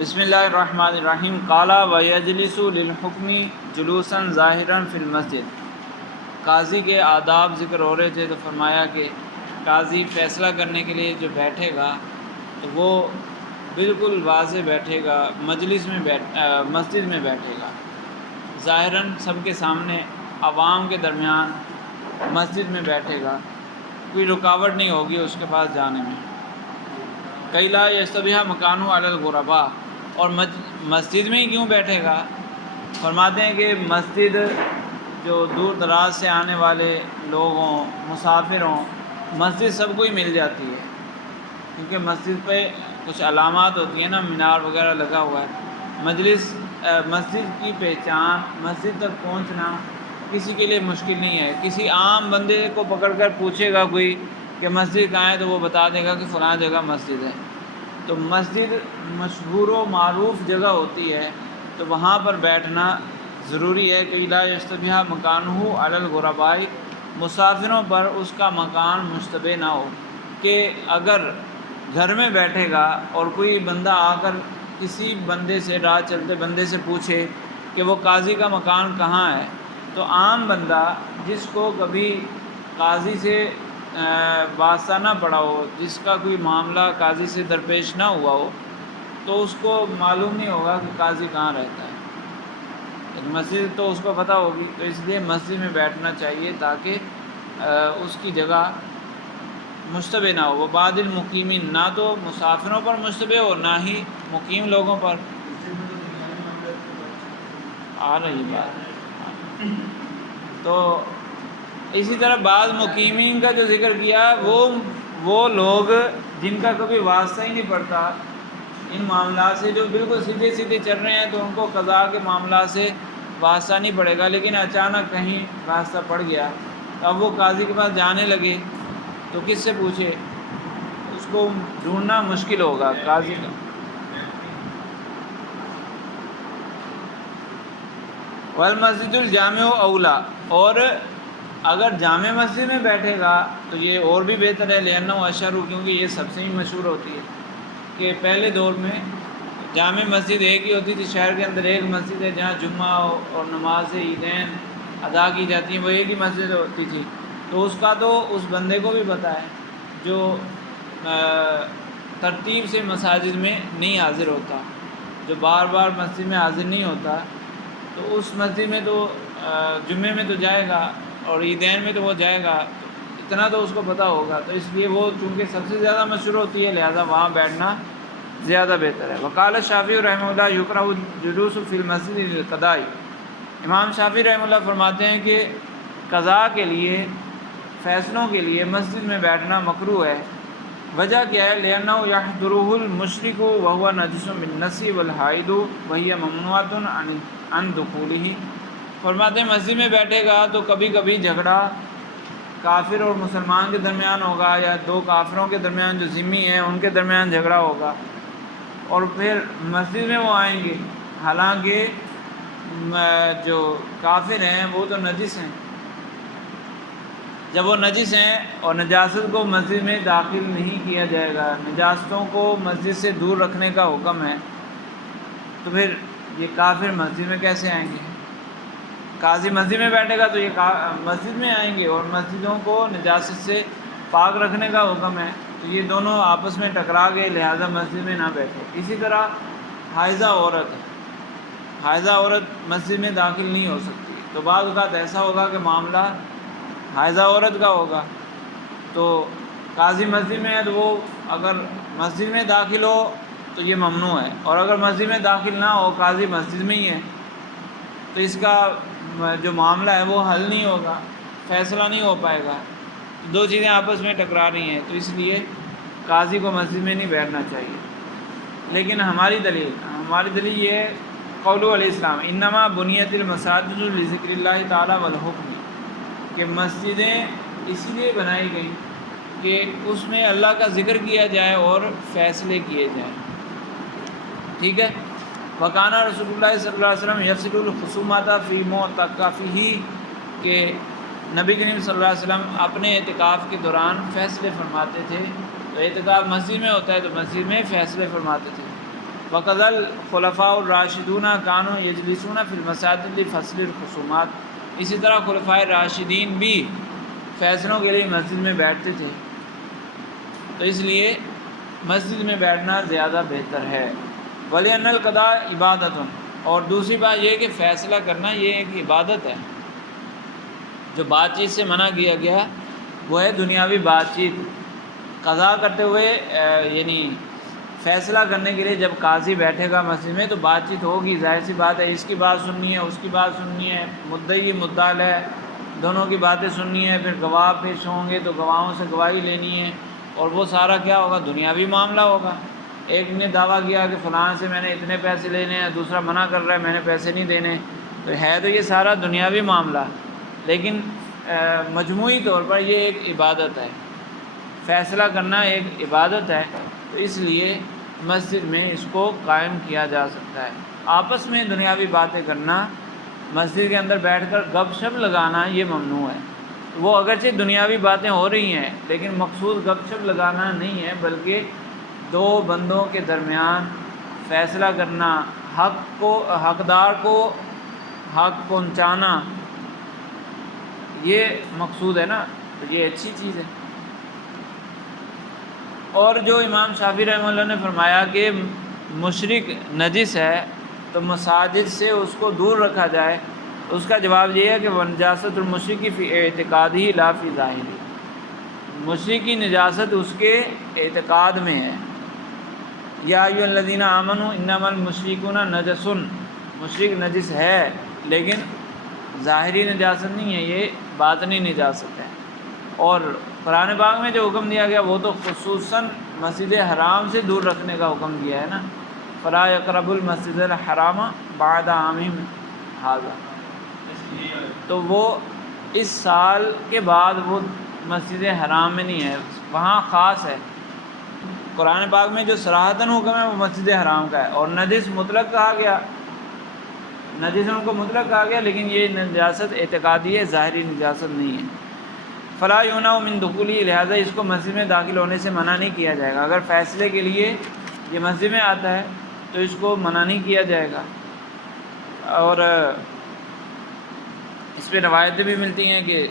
بسم اللہ الرحمن الرحیم۔ قال ویجلس للحکم جلوسا ظاہرا فی المسجد۔ قاضی کے آداب ذکر ہو رہے تھے تو فرمایا کہ قاضی فیصلہ کرنے کے لیے جو بیٹھے گا تو وہ بالکل واضح بیٹھے گا، مسجد میں بیٹھے گا، ظاہراً سب کے سامنے، عوام کے درمیان مسجد میں بیٹھے گا، کوئی رکاوٹ نہیں ہوگی اس کے پاس جانے میں۔ کئی لا یشتبہ مکانہ علی الغرباء، اور مسجد میں ہی کیوں بیٹھے گا؟ فرماتے ہیں کہ مسجد جو دور دراز سے آنے والے لوگ ہوں، مسافر ہوں، مسجد سب کو ہی مل جاتی ہے، کیونکہ مسجد پہ کچھ علامات ہوتی ہیں نا، مینار وغیرہ لگا ہوا ہے۔ مسجد کی پہچان، مسجد تک پہنچنا کسی کے لیے مشکل نہیں ہے۔ کسی عام بندے کو پکڑ کر پوچھے گا کوئی کہ مسجد کہاں ہے تو وہ بتا دے گا کہ فلاں جگہ مسجد ہے۔ تو مسجد مشہور و معروف جگہ ہوتی ہے تو وہاں پر بیٹھنا ضروری ہے کہ لا یشتبہ مکانہ علی الغرباء، مسافروں پر اس کا مکان مشتبہ نہ ہو، کہ اگر گھر میں بیٹھے گا اور کوئی بندہ آ کر کسی بندے سے، راہ چلتے بندے سے پوچھے کہ وہ قاضی کا مکان کہاں ہے، تو عام بندہ جس کو کبھی قاضی سے واسطہ نہ پڑا ہو، جس کا کوئی معاملہ قاضی سے درپیش نہ ہوا ہو، تو اس کو معلوم نہیں ہوگا کہ قاضی کہاں رہتا ہے۔ لیکن مسجد تو اس کو پتہ ہوگی، تو اس لیے مسجد میں بیٹھنا چاہیے تاکہ اس کی جگہ مشتبہ نہ ہو۔ وہ بعد المقیمین، نہ تو مسافروں پر مشتبہ ہو نہ ہی مقیم لوگوں پر۔ آ رہی بات۔ تو اسی طرح بعض مقیمین کا جو ذکر کیا، وہ لوگ جن کا کبھی واسطہ ہی نہیں پڑتا ان معاملات سے، جو بالکل سیدھے سیدھے چل رہے ہیں، تو ان کو قضاء کے معاملات سے واسطہ نہیں پڑے گا، لیکن اچانک کہیں واسطہ پڑ گیا تو اب وہ قاضی کے پاس جانے لگے تو کس سے پوچھے؟ اس کو ڈھونڈنا مشکل ہوگا قاضی کا۔ والمسجد الجامع اولا، اور اگر جامع مسجد میں بیٹھے گا تو یہ اور بھی بہتر ہے، لأنہ اشہر، کیونکہ یہ سب سے ہی مشہور ہوتی ہے کہ پہلے دور میں جامع مسجد ایک ہی ہوتی تھی، شہر کے اندر ایک مسجد ہے جہاں جمعہ اور نماز عیدین ادا کی جاتی ہیں، وہ ایک ہی مسجد ہوتی تھی۔ تو اس کا تو اس بندے کو بھی پتہ ہے جو ترتیب سے مساجد میں نہیں حاضر ہوتا، جو بار بار مسجد میں حاضر نہیں ہوتا، تو اس مسجد میں تو جمعے میں تو جائے گا اور عیدین میں تو وہ جائے گا، اتنا تو اس کو پتہ ہوگا۔ تو اس لیے وہ چونکہ سب سے زیادہ مشہور ہوتی ہے، لہذا وہاں بیٹھنا زیادہ بہتر ہے۔ وقال الشافعی رحمہ اللہ یکرہ الجلوس فی المسجد للقضاء، امام شافعی رحمہ اللہ فرماتے ہیں کہ قضاء کے لیے، فیصلوں کے لیے مسجد میں بیٹھنا مکروہ ہے۔ وجہ کیا ہے؟ لأنہ یحضرہ المشرک وہو نجس بالنس والحائض وہی ممنوعۃ عن دخولہ، فرماتے ہیں مسجد میں بیٹھے گا تو کبھی کبھی جھگڑا کافر اور مسلمان کے درمیان ہوگا، یا دو کافروں کے درمیان جو ذمہ ہیں ان کے درمیان جھگڑا ہوگا، اور پھر مسجد میں وہ آئیں گے، حالانکہ جو کافر ہیں وہ تو نجس ہیں۔ جب وہ نجس ہیں اور نجاست کو مسجد میں داخل نہیں کیا جائے گا، نجاستوں کو مسجد سے دور رکھنے کا حکم ہے، تو پھر یہ کافر مسجد میں کیسے آئیں گے؟ قاضی مسجد میں بیٹھے گا تو یہ مسجد میں آئیں گے، اور مسجدوں کو نجاست سے پاک رکھنے کا حکم ہے، تو یہ دونوں آپس میں ٹکرا گئے، لہذا مسجد میں نہ بیٹھے۔ اسی طرح حائضہ عورت ہے، حائضہ عورت مسجد میں داخل نہیں ہو سکتی، تو بعض اوقات ایسا ہوگا کہ معاملہ حائضہ عورت کا ہوگا، تو قاضی مسجد میں ہے تو وہ اگر مسجد میں داخل ہو تو یہ ممنوع ہے، اور اگر مسجد میں داخل نہ ہو، قاضی مسجد میں ہی ہے، تو اس کا جو معاملہ ہے وہ حل نہیں ہوگا، فیصلہ نہیں ہو پائے گا، دو چیزیں آپس میں ٹکرا رہی ہیں، تو اس لیے قاضی کو مسجد میں نہیں بیٹھنا چاہیے۔ لیکن ہماری دلیل یہ ہے، قول علیہ السلام انما بنیت المساجد لذکر اللہ تعالی والحکم، کہ مسجدیں اس لیے بنائی گئیں کہ اس میں اللہ کا ذکر کیا جائے اور فیصلے کیے جائیں، ٹھیک ہے۔ وکانہ رسول اللہ صلی اللہ علیہ وسلم یفصل الخصومات فی معتکفہ، کہ نبی کریم صلی اللہ علیہ وسلم اپنے اعتکاف کے دوران فیصلے فرماتے تھے، تو اعتکاف مسجد میں ہوتا ہے تو مسجد میں فیصلے فرماتے تھے۔ وقضى الخلفاء الراشدون كانوا يجلسون في المساجد لفصل الخصومات، اسی طرح خلفائے راشدین بھی فیصلوں کے لیے مسجد میں بیٹھتے تھے، تو اس لیے مسجد میں بیٹھنا زیادہ بہتر ہے۔ وَلِأَنَّ الْقَضَاءَ عِبَادَةٌ، اور دوسری بات یہ کہ فیصلہ کرنا یہ ایک عبادت ہے۔ جو بات چیت سے منع کیا گیا وہ ہے دنیاوی بات چیت۔ قضا کرتے ہوئے یعنی فیصلہ کرنے کے لیے جب قاضی بیٹھے گا مسجد میں تو بات چیت ہوگی، ظاہر سی بات ہے، اس کی بات سننی ہے، اس کی بات سننی ہے، مدعی مدعا ہے، دونوں کی باتیں سننی ہے، پھر گواہ پیش ہوں گے تو گواہوں سے گواہی لینی ہے، اور وہ سارا کیا ہوگا؟ دنیاوی معاملہ ہوگا۔ ایک نے دعویٰ کیا کہ فلاں سے میں نے اتنے پیسے لینے ہیں، دوسرا منع کر رہا ہے میں نے پیسے نہیں دینے، تو ہے تو یہ سارا دنیاوی معاملہ، لیکن مجموعی طور پر یہ ایک عبادت ہے، فیصلہ کرنا ایک عبادت ہے، تو اس لیے مسجد میں اس کو قائم کیا جا سکتا ہے۔ آپس میں دنیاوی باتیں کرنا، مسجد کے اندر بیٹھ کر گپ شپ لگانا یہ ممنوع ہے۔ وہ اگرچہ دنیاوی باتیں ہو رہی ہیں لیکن مقصود گپ شپ لگانا نہیں ہے، بلکہ دو بندوں کے درمیان فیصلہ کرنا، حقدار کو حق پہنچانا، یہ مقصود ہے نا، تو یہ اچھی چیز ہے۔ اور جو امام شافعی رحمہ اللہ نے فرمایا کہ مشرک نجس ہے تو مساجد سے اس کو دور رکھا جائے، اس کا جواب یہ ہے کہ ونجاست المشرک فی اعتقادہ لا فی ظاہرہ، مشرک کی نجاست اس کے اعتقاد میں ہے۔ یا ایھا الذین آمنوا انما المشرکون نجس، مشرک نجس ہے لیکن ظاہری نجاست نہیں ہے، یہ باطنی نجاست ہے۔ اور قرآن پاک میں جو حکم دیا گیا وہ تو خصوصاً مسجد حرام سے دور رکھنے کا حکم دیا ہے نا، فلا یقربوا المسجد الحرام بعد عامہم ھذا، تو وہ اس سال کے بعد وہ مسجد حرام میں نہیں ہے، وہاں خاص ہے۔ قرآن پاک میں جو صراحتاً حکم ہے وہ مسجد حرام کا ہے، اور نجس مطلق کہا گیا، نجس ان کو مطلق کہا گیا، لیکن یہ نجاست اعتقادی ہے، ظاہری نجاست نہیں ہے۔ فلا یمنع من دخولہ، لہذا اس کو مسجد میں داخل ہونے سے منع نہیں کیا جائے گا۔ اگر فیصلے کے لیے یہ مسجد میں آتا ہے تو اس کو منع نہیں کیا جائے گا۔ اور اس پہ روایتیں بھی ملتی ہیں کہ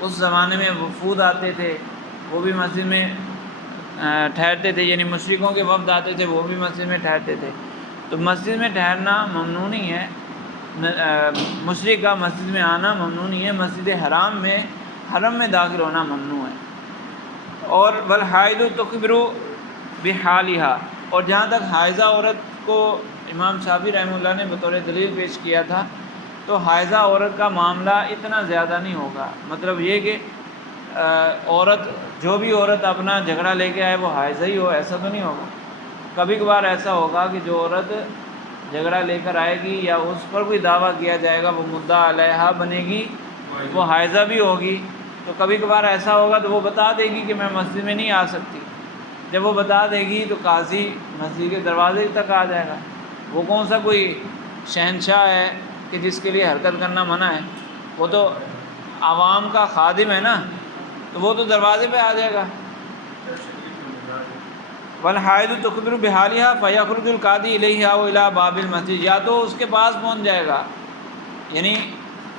اس زمانے میں وفود آتے تھے، وہ بھی مسجد میں ٹھہرتے تھے، یعنی مشرکوں کے وفد آتے تھے وہ بھی مسجد میں ٹھہرتے تھے، تو مسجد میں ٹھہرنا ممنوع نہیں ہے، مشرک کا مسجد میں آنا ممنوع نہیں ہے، مسجد حرم میں داخل ہونا ممنوع ہے۔ اور والحائض تخبر بحالہا، اور جہاں تک حائضہ عورت کو امام شافعی رحمہ اللہ نے بطور دلیل پیش کیا تھا، تو حائضہ عورت کا معاملہ اتنا زیادہ نہیں ہوگا، مطلب یہ کہ جو بھی عورت اپنا جھگڑا لے کے آئے وہ حائضہ ہی ہو، ایسا تو نہیں ہوگا۔ کبھی کبھار ایسا ہوگا کہ جو عورت جھگڑا لے کر آئے گی یا اس پر کوئی دعویٰ کیا جائے گا وہ مدعا علیہا بنے گی، وہ حائضہ بھی ہوگی، تو کبھی کبھار ایسا ہوگا تو وہ بتا دے گی کہ میں مسجد میں نہیں آ سکتی۔ جب وہ بتا دے گی تو قاضی مسجد کے دروازے تک آ جائے گا۔ وہ کون سا کوئی شہنشاہ ہے کہ جس کے لیے حرکت کرنا منع ہے، وہ تو عوام کا خادم ہے نا، تو وہ تو دروازے پہ آ جائے گا۔ والحائض تخبر بحالہا فیخرج القاضی الیہا والی باب المسجد، یا تو اس کے پاس پہنچ جائے گا، یعنی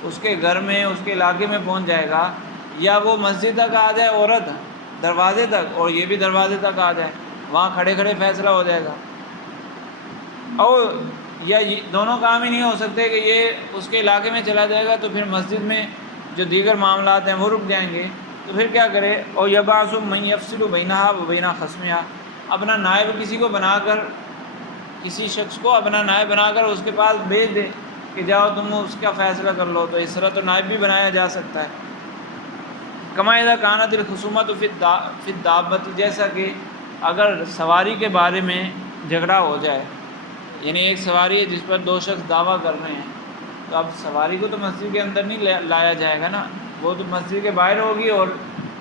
اس کے گھر میں اس کے علاقے میں پہنچ جائے گا، یا وہ مسجد تک آ جائے عورت دروازے تک، اور یہ بھی دروازے تک آ جائے، وہاں کھڑے کھڑے فیصلہ ہو جائے گا۔ اور یا دونوں کام ہی نہیں ہو سکتے کہ یہ اس کے علاقے میں چلا جائے گا تو پھر مسجد میں جو دیگر معاملات ہیں وہ رک جائیں گے، تو پھر کیا کرے؟ اور یبعث من یفصل بینہا و بین خصمہا، اپنا نائب کسی کو بنا کر، کسی شخص کو اپنا نائب بنا کر اس کے پاس بھیج دے کہ جاؤ تم اس کا فیصلہ کر لو، تو اس طرح تو نائب بھی بنایا جا سکتا ہے۔ کما اذا کانت الخصومۃ فی الدابۃ، جیسا کہ اگر سواری کے بارے میں جھگڑا ہو جائے، یعنی ایک سواری ہے جس پر دو شخص دعویٰ کر رہے ہیں، تو اب سواری کو تو مسجد کے اندر نہیں لایا جائے گا نا، وہ تو مسجد کے باہر ہوگی اور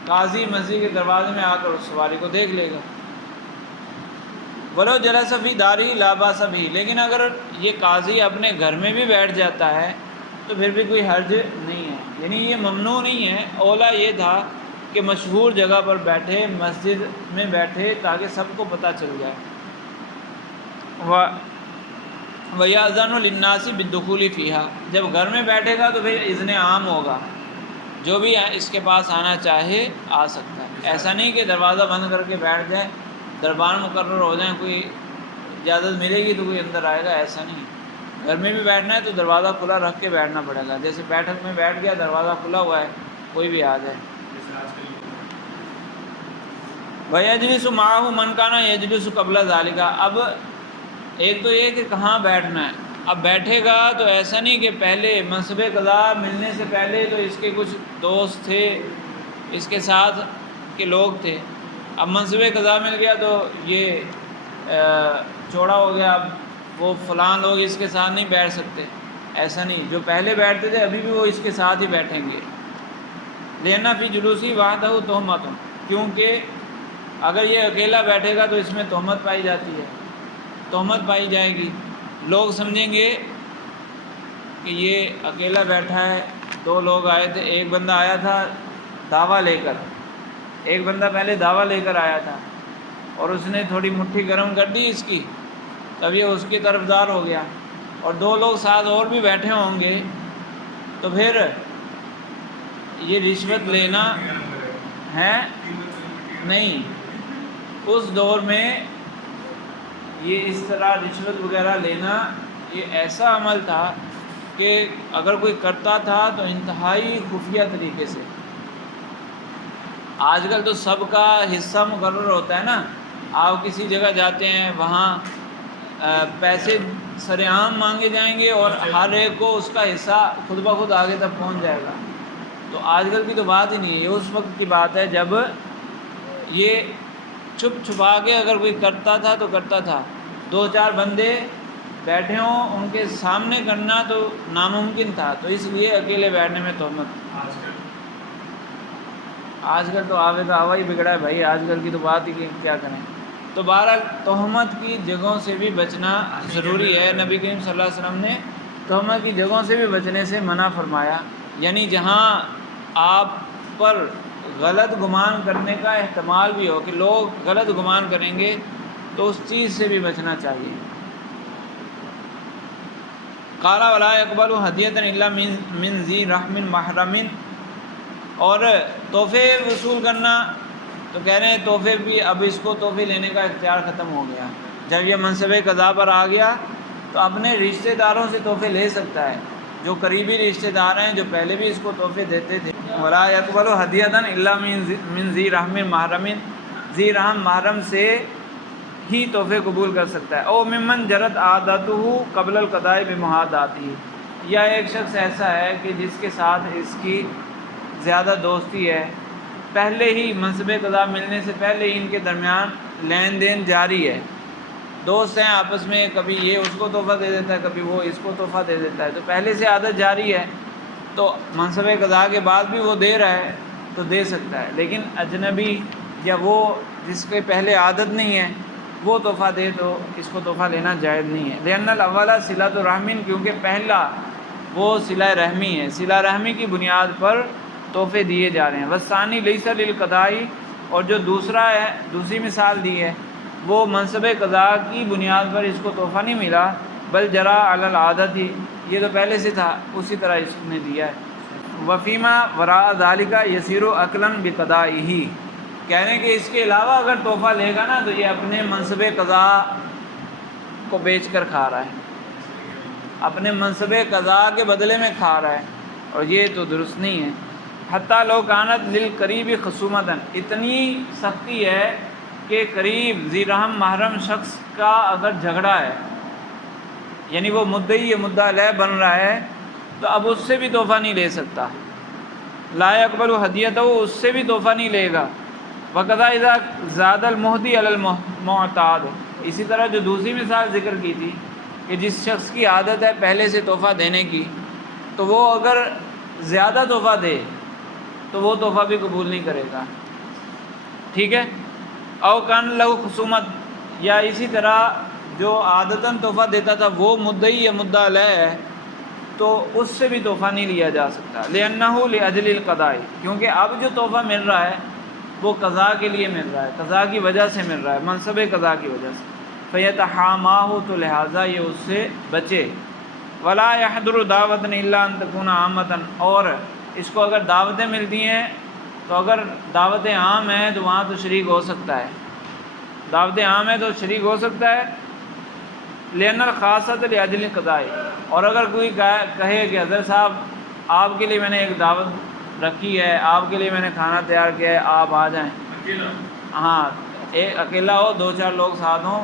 قاضی مسجد کے دروازے میں آ کر اس سواری کو دیکھ لے گا۔ ولو جلس فی دارہ لا باس بہ، لیکن اگر یہ قاضی اپنے گھر میں بھی بیٹھ جاتا ہے تو پھر بھی کوئی حرج نہیں ہے، یعنی یہ ممنوع نہیں ہے۔ اولا یہ تھا کہ مشہور جگہ پر بیٹھے، مسجد میں بیٹھے، تاکہ سب کو پتہ چل جائے۔ وَيَأْذَنُ لِلنَّاسِ بِالدُّخُولِ فِيهَا، جب گھر میں بیٹھے گا تو پھر اذن عام ہوگا، جو بھی اس کے پاس آنا چاہے آ سکتا ہے۔ ایسا نہیں کہ دروازہ بند کر کے بیٹھ جائے، دربان مقرر ہو جائیں، کوئی اجازت ملے گی تو کوئی اندر آئے گا، ایسا نہیں۔ گھر میں بھی بیٹھنا ہے تو دروازہ کھلا رکھ کے بیٹھنا پڑے گا، جیسے بیٹھک میں بیٹھ گیا دروازہ کھلا ہوا ہے، کوئی بھی آ جائے۔ وَيَجْلِسُ مَعَهُ مَنْ كَانَ يَجْلِسُ قَبْلَ ذَلِكَ، اب ایک تو یہ کہ کہاں بیٹھنا ہے، اب بیٹھے گا تو ایسا نہیں کہ پہلے منصب قضا ملنے سے پہلے تو اس کے کچھ دوست تھے، اس کے ساتھ کے لوگ تھے، اب منصب قضا مل گیا تو یہ چوڑا ہو گیا، اب وہ فلاں لوگ اس کے ساتھ نہیں بیٹھ سکتے، ایسا نہیں، جو پہلے بیٹھتے تھے ابھی بھی وہ اس کے ساتھ ہی بیٹھیں گے۔ لینا فی جلوسی وحدہ تہمت، کیونکہ اگر یہ اکیلا بیٹھے گا تو اس میں تہمت پائی جاتی ہے، تہمت پائی جائے گی، لوگ سمجھیں گے کہ یہ اکیلا بیٹھا ہے۔ دو لوگ آئے تھے، ایک بندہ آیا تھا دعویٰ لے کر، ایک بندہ پہلے دعویٰ لے کر آیا تھا اور اس نے تھوڑی مٹھی گرم کر دی اس کی، تب یہ اس کی طرفدار ہو گیا، اور دو لوگ ساتھ اور بھی بیٹھے ہوں گے تو پھر یہ رشوت لینا ہے نہیں۔ اس دور میں یہ اس طرح رشوت وغیرہ لینا یہ ایسا عمل تھا کہ اگر کوئی کرتا تھا تو انتہائی خفیہ طریقے سے۔ آج کل تو سب کا حصہ مقرر ہوتا ہے نا، آپ کسی جگہ جاتے ہیں وہاں پیسے سر عام مانگے جائیں گے اور ہر ایک کو اس کا حصہ خود بخود آگے تک پہنچ جائے گا۔ تو آج کل کی تو بات ہی نہیں ہے، اس وقت کی بات ہے جب یہ چھپ چھپا کے اگر کوئی کرتا تھا تو کرتا تھا، دو چار بندے بیٹھے ہوں ان کے سامنے کرنا تو ناممکن تھا، تو اس لیے اکیلے بیٹھنے میں تہمت۔ آج کل تو آوے کا آوا ہی بگڑا ہے بھائی، آج کل کی تو بات ہی کیا کریں۔ تو بہرحال تہمت کی جگہوں سے بھی بچنا ضروری ہے۔ نبی کریم صلی اللہ علیہ وسلم نے تہمت کی جگہوں سے بھی بچنے سے منع فرمایا، یعنی جہاں آپ پر غلط گمان کرنے کا احتمال بھی ہو کہ لوگ غلط گمان کریں گے تو اس چیز سے بھی بچنا چاہیے۔ قال ولا يقبل هدیۃ الا من ذی رحم محرم، اور تحفے وصول کرنا تو کہہ رہے ہیں تحفے بھی، اب اس کو تحفے لینے کا اختیار ختم ہو گیا، جب یہ منصب قضا پر آ گیا تو اپنے رشتہ داروں سے تحفے لے سکتا ہے، جو قریبی رشتہ دار ہیں جو پہلے بھی اس کو تحفے دیتے تھے۔ ولا يقبل هدیۃ الا من ذی رحم محرم، ذی رحم محرم سے ہی تحفے قبول کر سکتا ہے۔ او ممن جرت عادتہ قبل القضاء بمحاداتہ، یا ایک شخص ایسا ہے کہ جس کے ساتھ اس کی زیادہ دوستی ہے، پہلے ہی منصب قضا ملنے سے پہلے ہی ان کے درمیان لین دین جاری ہے، دوست ہیں آپس میں، کبھی یہ اس کو تحفہ دے دیتا ہے کبھی وہ اس کو تحفہ دے دیتا ہے، تو پہلے سے عادت جاری ہے، تو منصب قضا کے بعد بھی وہ دے رہا ہے تو دے سکتا ہے، لیکن اجنبی یا وہ جس کے پہلے عادت نہیں ہے وہ تحفہ دے تو اس کو تحفہ لینا جائز نہیں ہے۔ لأن الاول صلۃ الرحم، کیونکہ پہلا وہ صلہ رحمی ہے، صلہ رحمی کی بنیاد پر تحفے دیے جا رہے ہیں۔ والثانی لیس للقضاء، اور جو دوسرا ہے، دوسری مثال دی ہے، وہ منصب قضا کی بنیاد پر اس کو تحفہ نہیں ملا، بل جرا علی العادت ہی، یہ تو پہلے سے تھا اسی طرح اس نے دیا ہے۔ وفیما وراء ذالک یسیر عقلا بقضائہ، کہہ رہے ہیں کہ اس کے علاوہ اگر تحفہ لے گا نا تو یہ اپنے منصب قضا کو بیچ کر کھا رہا ہے، اپنے منصب قضا کے بدلے میں کھا رہا ہے، اور یہ تو درست نہیں ہے۔ حتیٰ لو کانت للقریب خصومتاً، اتنی سختی ہے کہ قریب ذی رحم محرم شخص کا اگر جھگڑا ہے، یعنی وہ مدعی یا مدعا علیہ بن رہا ہے، تو اب اس سے بھی تحفہ نہیں لے سکتا، لا يقبل ہدیتہ، اس سے بھی تحفہ نہیں لے گا۔ وقضا اذا زاد المہدی علی المعتاد، اسی طرح جو دوسری مثال ذکر کی تھی کہ جس شخص کی عادت ہے پہلے سے تحفہ دینے کی، تو وہ اگر زیادہ تحفہ دے تو وہ تحفہ بھی قبول نہیں کرے گا، ٹھیک ہے۔ او کان لہو خصومت، یا اسی طرح جو عادتاً تحفہ دیتا تھا وہ مدعی یا مدعا علیہ ہے تو اس سے بھی تحفہ نہیں لیا جا سکتا، لأنہ لأجل القضاء، کیونکہ اب جو تحفہ مل رہا ہے وہ قضا کے لیے مل رہا ہے، قضا کی وجہ سے مل رہا ہے، منصب قضا کی وجہ سے۔ فیتحاماہ تو لہٰذا یہ اس سے بچے، ولا یحضر دعوۃ الا ان تکون عامۃ، اور اس کو اگر دعوتیں ملتی ہیں تو اگر دعوت عام ہے تو وہاں تو شریک ہو سکتا ہے، دعوت عام ہے تو شریک ہو سکتا ہے، لأن الخاصۃ لاجل القضاء، اور اگر کوئی کہے کہ حضرت صاحب آپ کے لیے میں نے ایک دعوت رکھی ہے، آپ کے لیے میں نے کھانا تیار کیا ہے، آپ آ جائیں، ہاں ایک اکیلا ہو، دو چار لوگ ساتھ ہوں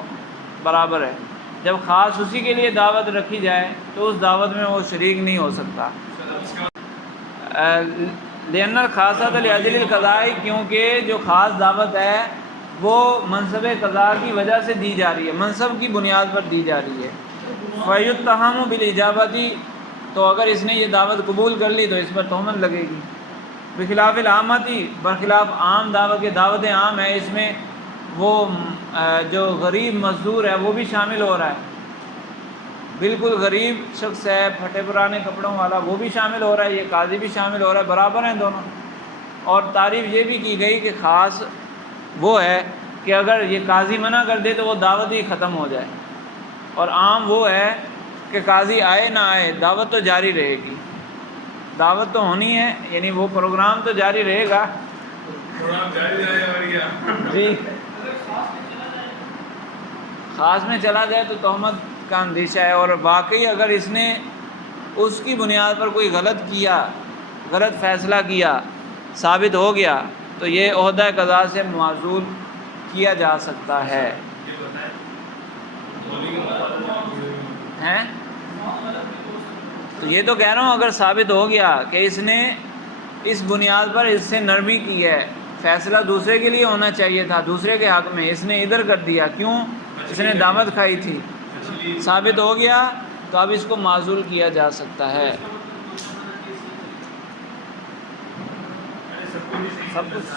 برابر ہے، جب خاص اسی کے لیے دعوت رکھی جائے تو اس دعوت میں وہ شریک نہیں ہو سکتا۔ لأن الخاصۃ لاجل القضاء، کیونکہ جو خاص دعوت ہے وہ منصب قضاء کی وجہ سے دی جا رہی ہے، منصب کی بنیاد پر دی جا رہی ہے۔ فیتہم بالاجابۃ، تو اگر اس نے یہ دعوت قبول کر لی تو اس پر تہمت لگے گی۔ بخلاف العامۃ، برخلاف عام دعوت کے، دعوت عام ہے اس میں وہ جو غریب مزدور ہے وہ بھی شامل ہو رہا ہے، بالکل غریب شخص ہے پھٹے پرانے کپڑوں والا وہ بھی شامل ہو رہا ہے، یہ قاضی بھی شامل ہو رہا ہے، برابر ہیں دونوں۔ اور تعریف یہ بھی کی گئی کہ خاص وہ ہے کہ اگر یہ قاضی منع کر دے تو وہ دعوت ہی ختم ہو جائے، اور عام وہ ہے کہ قاضی آئے نہ آئے دعوت تو جاری رہے گی، دعوت تو ہونی ہے، یعنی وہ پروگرام تو جاری رہے گا جی۔ خاص میں چلا جائے تو تہمت کا اندیشہ ہے، اور واقعی اگر اس نے اس کی بنیاد پر کوئی غلط کیا، غلط فیصلہ کیا، ثابت ہو گیا تو یہ عہدہ قضاء سے معزول کیا جا سکتا ہے۔ ہیں تو یہ تو کہہ رہا ہوں اگر ثابت ہو گیا کہ اس نے اس بنیاد پر اس سے نرمی کی ہے، فیصلہ دوسرے کے لیے ہونا چاہیے تھا، دوسرے کے حق میں، اس نے ادھر کر دیا، کیوں؟ اس نے دعوت کھائی تھی، ثابت ہو گیا تو اب اس کو معزول کیا جا سکتا ہے۔ سب کچھ